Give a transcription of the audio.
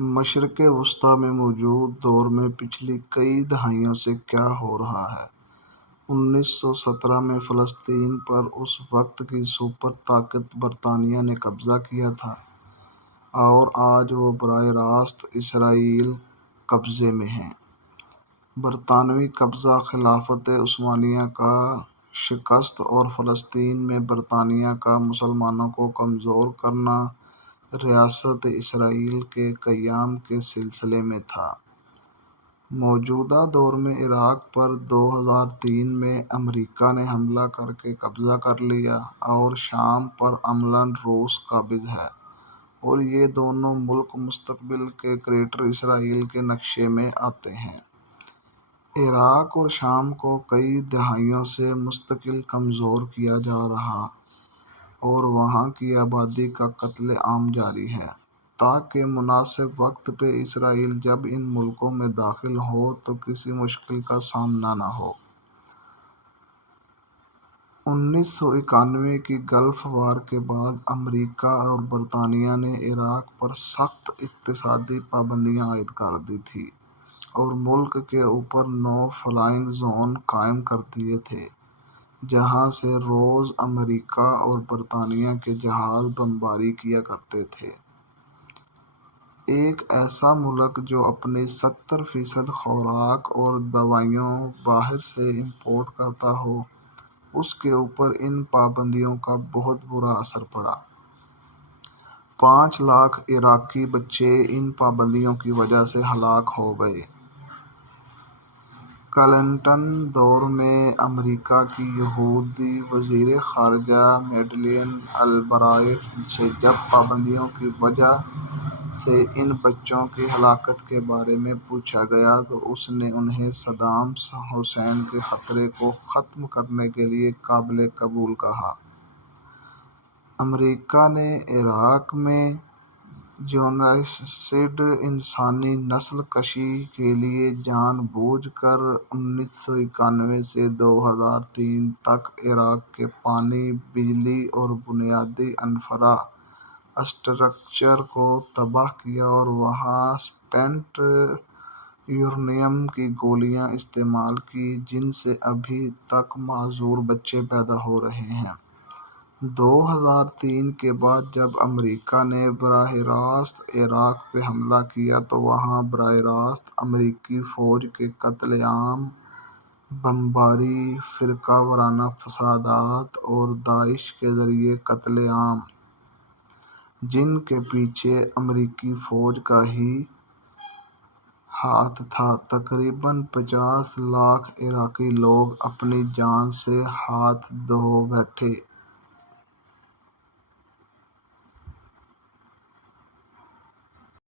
مشرق وسطیٰ میں موجودہ دور میں پچھلی کئی دہائیوں سے کیا ہو رہا ہے۔ 1917 میں فلسطین پر اس وقت کی سپر طاقت برطانیہ نے قبضہ کیا تھا اور آج وہ براہ راست اسرائیلی قبضے میں ہے۔ برطانوی قبضہ خلافت عثمانیہ کا شکست اور فلسطین میں برطانیہ کا مسلمانوں کو کمزور کرنا ریاست اسرائیل کے قیام کے سلسلے میں تھا۔ موجودہ دور میں عراق پر 2003 میں امریکہ نے حملہ کر کے قبضہ کر لیا اور شام پر عملاً روس قابض ہے اور یہ دونوں ملک مستقبل کے گریٹر اسرائیل کے نقشے میں آتے ہیں۔ عراق اور شام کو کئی دہائیوں سے مسلسل کمزور کیا جا رہا اور وہاں کی آبادی کا قتل عام جاری ہے تاکہ مناسب وقت پہ اسرائیل جب ان ملکوں میں داخل ہو تو کسی مشکل کا سامنا نہ ہو۔ 1991 کی گلف وار کے بعد امریکہ اور برطانیہ نے عراق پر سخت اقتصادی پابندیاں عائد کر دی تھیں اور ملک کے اوپر نو فلائنگ زون قائم کر دیے تھے جہاں سے روز امریکہ اور برطانیہ کے جہاز بمباری کیا کرتے تھے۔ ایک ایسا ملک جو اپنی 70% خوراک اور دوائیں باہر سے امپورٹ کرتا ہو، اس کے اوپر ان پابندیوں کا بہت برا اثر پڑا۔ 5 لاکھ عراقی بچے ان پابندیوں کی وجہ سے ہلاک ہو گئے۔ کلنٹن دور میں امریکہ کی یہودی وزیر خارجہ میڈلین البرائٹ سے جب پابندیوں کی وجہ سے ان بچوں کی ہلاکت کے بارے میں پوچھا گیا تو اس نے انہیں صدام حسین کے خطرے کو ختم کرنے کے لیے قابل قبول کہا۔ امریکہ نے عراق میں جینوسائیڈ انسانی نسل کشی کے لیے جان بوجھ کر 1991 سے 2003 تک عراق کے پانی، بجلی اور بنیادی انفراسٹرکچر کو تباہ کیا اور وہاں اسپینٹ یورینیم کی گولیاں استعمال کی جن سے ابھی تک معذور بچے پیدا ہو رہے ہیں۔ 2003 کے بعد جب امریکہ نے براہ راست عراق پہ حملہ کیا تو وہاں براہ راست امریکی فوج کے قتل عام، بمباری، فرقہ وارانہ فسادات اور داعش کے ذریعے قتل عام جن کے پیچھے امریکی فوج کا ہی ہاتھ تھا، تقریباً 50 لاکھ عراقی لوگ اپنی جان سے ہاتھ دھو بیٹھے۔